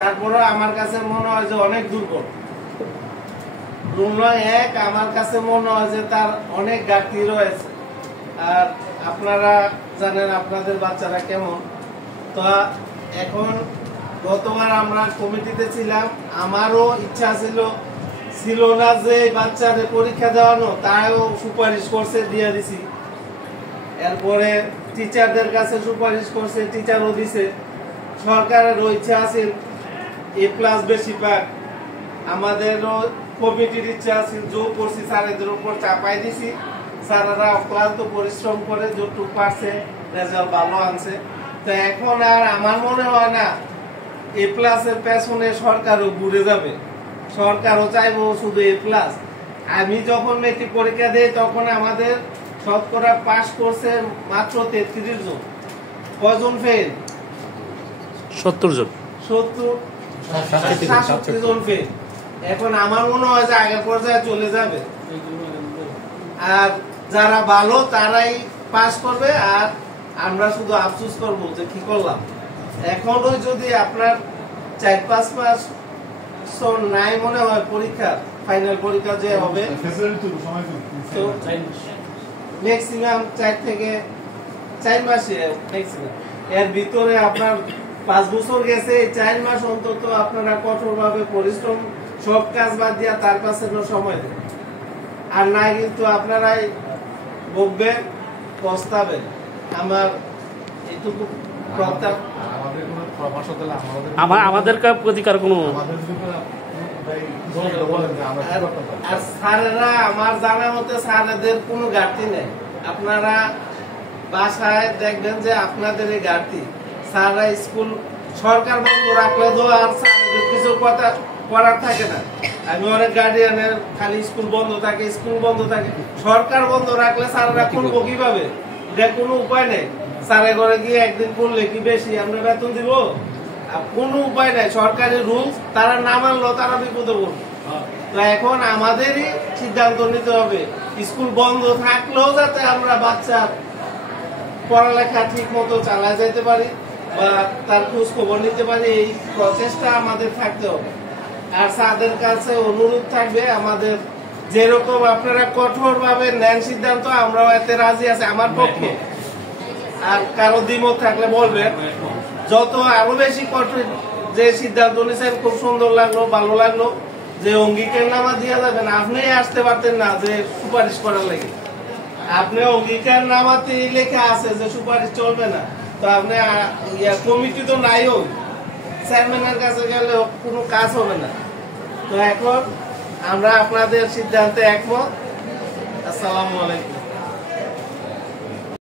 তারপরে আমার কাছে মনে হয় যে অনেক দুর্বল। রুম নং 1 আমার কাছে মনে হয় যে তার অনেক ঘাটতি রয়েছে। আর আপনারা জানেন আপনাদের বাচ্চারা কেমন। তো এখন গতবার আমরা কমিটিতে ছিলাম, আমারও ইচ্ছা ছিল না যে বাচ্চাদের পরীক্ষা দেওয়ানো, তাও সুপারিশ করছে, দিয়ে দিছি। এরপরে টিচারদের কাছে সুপারিশ করছে, টিচারও দিছে। সরকারেরও ইচ্ছা আছে A+ বেশি পাক, আমাদেরও কমিটির ইচ্ছা আছে, জোর করছি, স্যারেদের উপর চাপাই দিছি। স্যারেরা অক্লান্ত পরিশ্রম করে যতটুকু পারছে রেজাল্ট ভালো আনছে। তো এখন আর আমার মনে হয় না A+ এর পেছনে সরকারও ঘুরে যাবে, সরকারও চাইবো শুধু A+। আমি যখন মেট্রিক পরীক্ষা দিই তখন আমাদের শতকরা পাস করছে মাত্র 33 জন। কজন ফেল? 70 জন। 67 জন ফেল। এখন আমার মনে হয় যে আগের পর্যায়ে চলে যাবে, আর যারা ভালো তারাই পাস করবে, আর আমরা শুধু আফসোস করবো যে কি করলাম। এখনো যদি আপনার 4-5 মাস নাই মনে হয় পরীক্ষা, ফাইনাল পরীক্ষা যে হবে, তো ম্যাক্সিমাম 4 থেকে 4 মাসে ম্যাক্সিমাম। এর ভিতরে আপনার 5 বছর গেছে, 4 মাস অন্তত আপনারা কঠোরভাবে পরিশ্রম, সব কাজ বাদ দিয়া তার কাছে সময় দেন। আর না কিন্তু আপনারাই বকবেন, পস্তাবেন। আমার এইটুকু আমাদের প্রতিকার কোনো আর স্যারেরা আমার জানা মতে স্যারেদের কোনো ঘাটতি নেই। আপনারা বাসায় দেখবেন যে আপনাদের এই ঘাটতি। স্যাররা স্কুল সরকার বন্ধ রাখলে তো আর স্যারদের কিছু কথা করার থাকে না। আমি অনেক গার্ডিয়ানের খালি স্কুল বন্ধ থাকে, স্কুল বন্ধ থাকে। সরকার বন্ধ রাখলে স্যাররা খুলবো কিভাবে? এটা কোনো উপায় নেই। স্যারের ঘরে গিয়ে একদিন করলে কি বেশি আমরা বেতন দিব? কোনো উপায় নাই। সরকারি রুলস তারা না মানলো তারা বিপদে পড়বে। তো এখন আমাদেরই সিদ্ধান্ত নিতে হবে, স্কুল বন্ধ থাকলেও যাতে আমরা বাচ্চার পড়ালেখা ঠিক মতো চালা যেতে পারি বা তার খোঁজ খবর নিতে পারি, এই প্রচেষ্টা আমাদের থাকতে হবে। আর স্যারদের কাছে অনুরোধ থাকবে, আমাদের যেরকম আপনারা কঠোর ভাবে নেন সিদ্ধান্ত, আমরাও এতে রাজি আছি আমার পক্ষে। আর কারো দ্বিমত থাকলে বলবেন। যত আরো বেশি কঠোর যে সিদ্ধান্ত নিয়েছেন, খুব সুন্দর লাগলো, ভালো লাগলো যে অঙ্গীকারনামা দিয়ে যাবেন। আপনি আসতে পারতেন না যে সুপারিশ করার লাগে, আপনি অঙ্গীকারনামাতে লেখা আছে যে সুপারিশ চলবে না। তো আপনি কমিটি তো নাই, চেয়ারম্যানের কাছে গেলে কোনো কাজ হবে না। তো এখন আমরা আপনাদের সিদ্ধান্তে একমত। আসসালামু আলাইকুম।